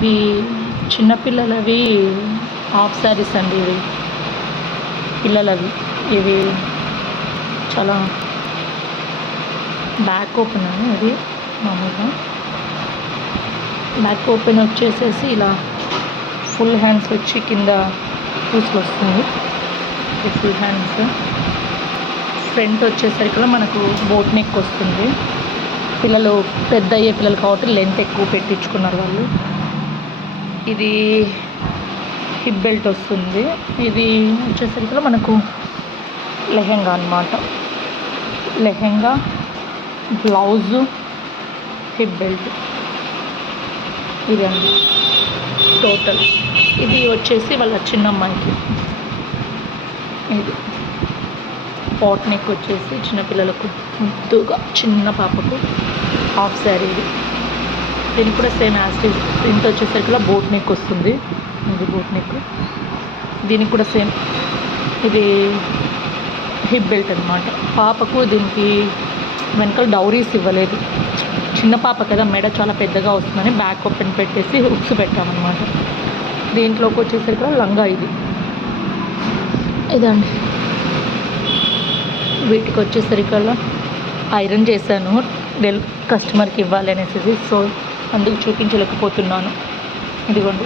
ఇవి చిన్నపిల్లలవి హాఫ్ శారీస్ అండి. ఇవి పిల్లలవి. ఇవి చాలా బ్యాక్ ఓపెన్ అని ఇది మామూలుగా బ్యాక్ ఓపెన్ వచ్చేసేసి ఇలా ఫుల్ హ్యాండ్స్ వచ్చి కింద పూసలు వస్తుంది. ఇది ఫుల్ హ్యాండ్స్. ఫ్రంట్ వచ్చేసరికి మనకు బోట్ నెక్ వస్తుంది. పిల్లలు పెద్ద అయ్యే పిల్లలు కాబట్టి లెంత్ ఎక్కువ పెట్టించుకున్నారు వాళ్ళు. ఇది హిప్ బెల్ట్ వస్తుంది. ఇది వచ్చేసరికి మనకు లెహెంగా అన్నమాట. లెహెంగా, బ్లౌజు, హిప్ బెల్ట్ ఇదండి టోటల్. ఇది వచ్చేసి వాళ్ళ చిన్నమ్మాయికి. ఇది పాట్ నెక్ వచ్చేసి చిన్నపిల్లలకు ముద్దుగా చిన్న పాపకు హాఫ్ శారీ. ఇది దీనికి కూడా సేమ్ యాస్టీజ్ ప్రింట్ వచ్చేసరికి బోట్ నెక్ వస్తుంది. ఇది బోట్ నెక్. దీనికి కూడా సేమ్ ఇది హిప్ బెల్ట్ అనమాట. పాపకు దీనికి వెనకాల డౌరీస్ ఇవ్వలేదు. చిన్న పాప కదా, మెడ చాలా పెద్దగా వస్తుందని బ్యాక్ ఓపెన్ పెట్టేసి హుక్స్ పెట్టామన్నమాట. దీంట్లోకి వచ్చేసరికి లంగా ఇదండి. వీటికి వచ్చేసరికల్లా ఐరన్ చేశాను కస్టమర్కి ఇవ్వాలి అనేసి, సో అందుకు చూపించలేకపోతున్నాను. ఇదిగోండి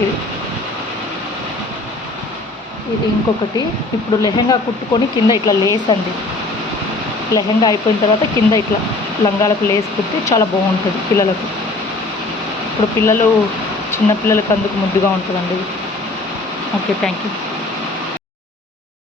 ఇది ఇంకొకటి. ఇప్పుడు లెహెంగా కుట్టుకొని కింద ఇట్లా లేస్ అండి. లెహెంగా అయిపోయిన తర్వాత కింద ఇట్లా లంగాలకు లేస్ కుట్టి చాలా బాగుంటుంది పిల్లలకు. ఇప్పుడు చిన్నపిల్లలకు అందుకు ముద్దుగా ఉంటుందండి. Okay, thank you.